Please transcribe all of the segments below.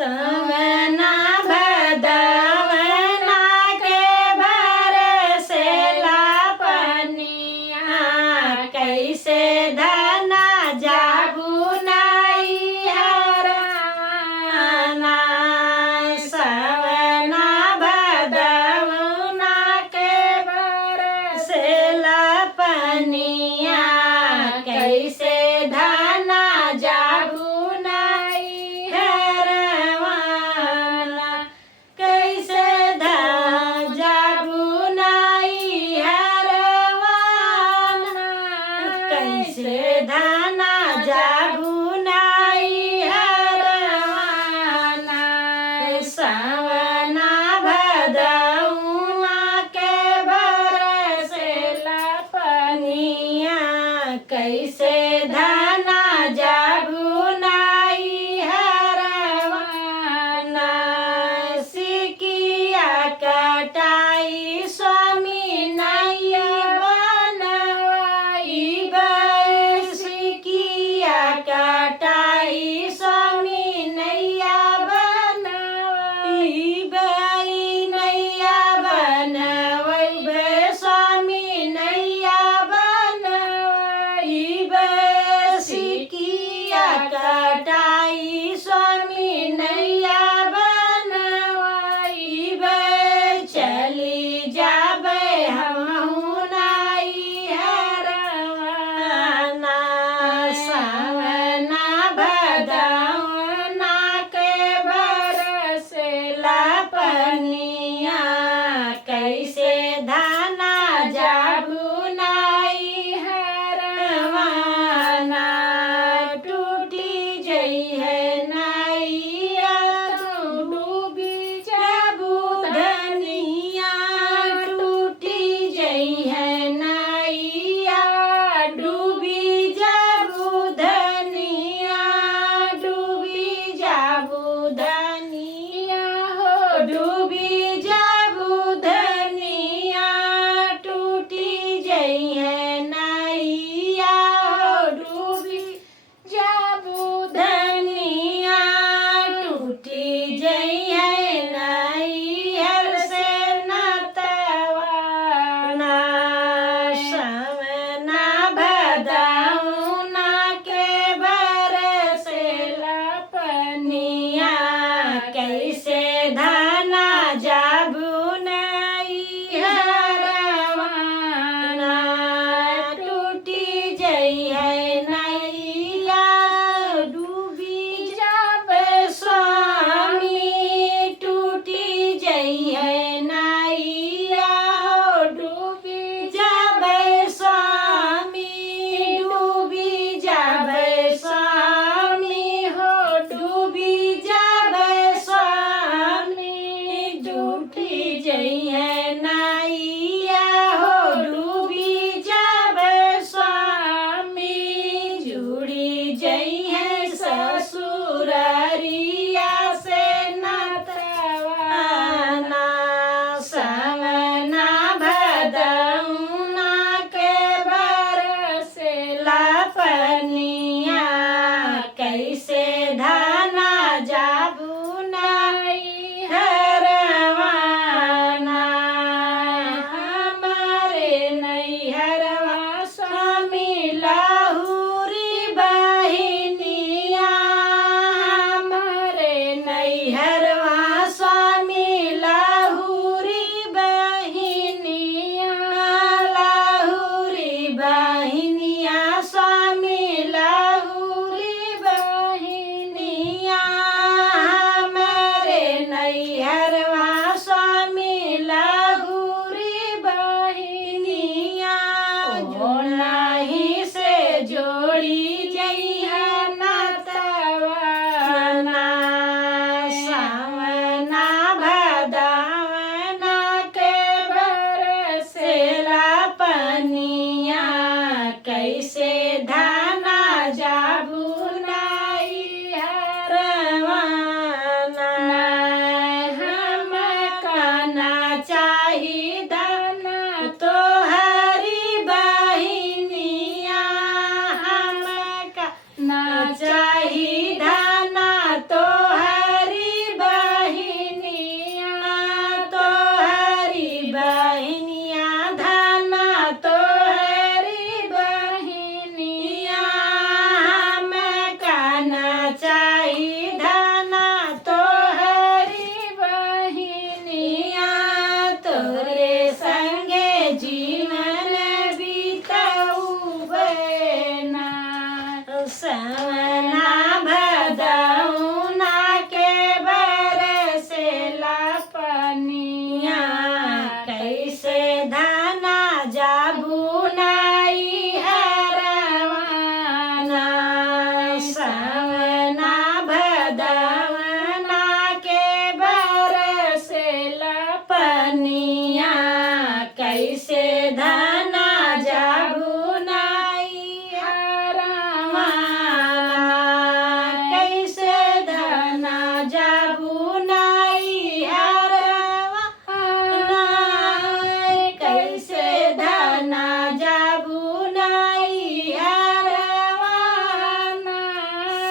सवना भदवना के बरसेला पनिया कैसे धना जाबू नाई हरवाना सवना भदवना के बरसेला पनिया कैसे धना जाबू धना जाबू नाई हरवाना सवना भदउआ के बरसेला पनिया कैसे धना जाबू नाई हरवाना सिकिया कटाई स्वामी नैया कटाई स्वामी नैया बनवई बई नैया बनवई स्वामी नैया बनवई सिकिया कटाई स्वामी नैया बनवई चली जाबे हमहु नाई हरवाना भदवना के बरसेला पनिया कैसे धना जाबू नाई हरवाना टूटी जई है नैया डूबी जाबू धनिया टूटी जई है नैया डूबी जाबू धनिया हो डूबी जाबू धनिया टूटी जई है नैया हो डूबी जाबू धनिया टूटी जई है नैहर से नतवाना सवना भदउना के बरसेला पनिया कैसे धना जाबू नाई हरवाना टूटी जई है नैया डूबी जाबे स्वामी टूटी जई है नैया डूबी जाबे स्वामी डूबी जाबे स्वामी हो डूबी जाबे स्वामी डूबी जई है नैया हो डूबी जाबे स्वामी जुड़ी जई है ससुररिया से नतवाना सवना भदउना के बरसेला पनिया कैसे धना जाबू नाई हरवाना हमारे नैहरवा स्वामी लाहुरी बहिनिया हमारे नैहरवा स्वामी लाहुरी बहिनिया लाहुरी बहिनिया स्वामी लाहुरी बहिनिया हमारे नैहरवा स्वामी लाहुरी बहिनिया जोनाही से जोड़ी जई है नतवाना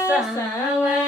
सावन